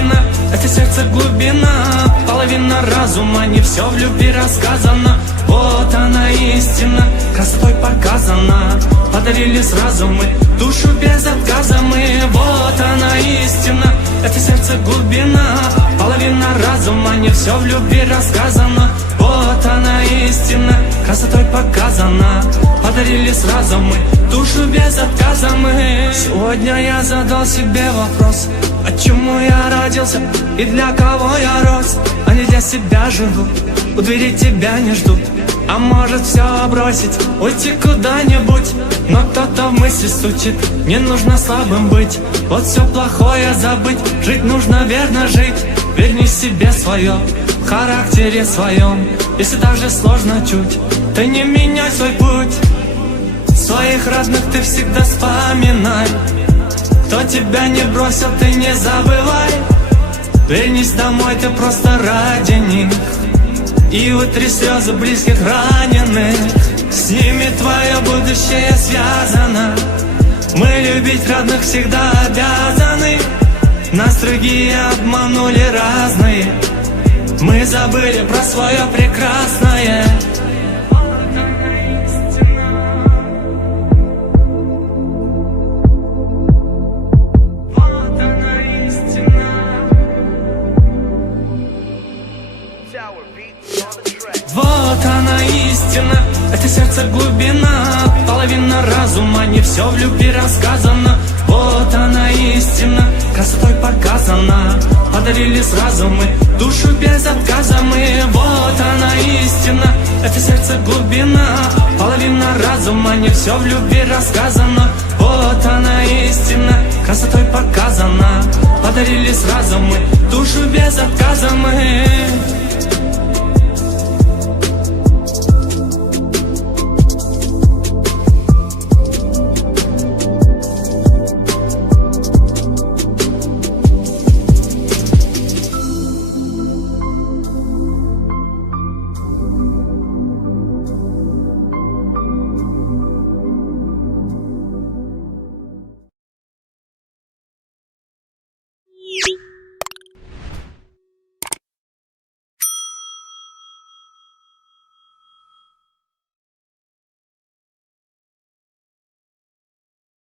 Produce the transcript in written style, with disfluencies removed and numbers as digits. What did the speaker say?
истина, это сердце глубина, половина разума, не все в любви рассказано. Вот она истина, красотой показана, подарили сразу мы душу без отказа мы. Вот она истина, это сердце глубина, половина разума, не все в любви рассказано. Вот она истина, красотой показана, подарили сразу мы душу без отказа мы. Сегодня я задал себе вопрос: почему я родился и для кого я рос? Они для себя живут, у двери тебя не ждут. А может все бросить, уйти куда-нибудь. Но кто-то в мысли стучит: не нужно слабым быть, вот все плохое забыть. Жить нужно верно жить, верни себе свое, в характере своем. Если даже сложно чуть, ты не меняй свой путь. Своих родных ты всегда вспоминай, кто тебя не бросил, ты не забывай. Вернись домой, ты просто ради них, и вытри слезы близких раненых. С ними твое будущее связано, мы любить родных всегда обязаны. Нас другие обманули разные, мы забыли про свое прекрасное. Вот она истина, это сердце глубина, половина разума, не все в любви рассказано. Вот она истина, красотой показана, подарили сразу мы душу без отказа мы. Вот она истина, это сердце глубина, половина разума, не все в любви рассказано. Вот она истина, красотой показана, подарили сразу мы душу без отказа мы.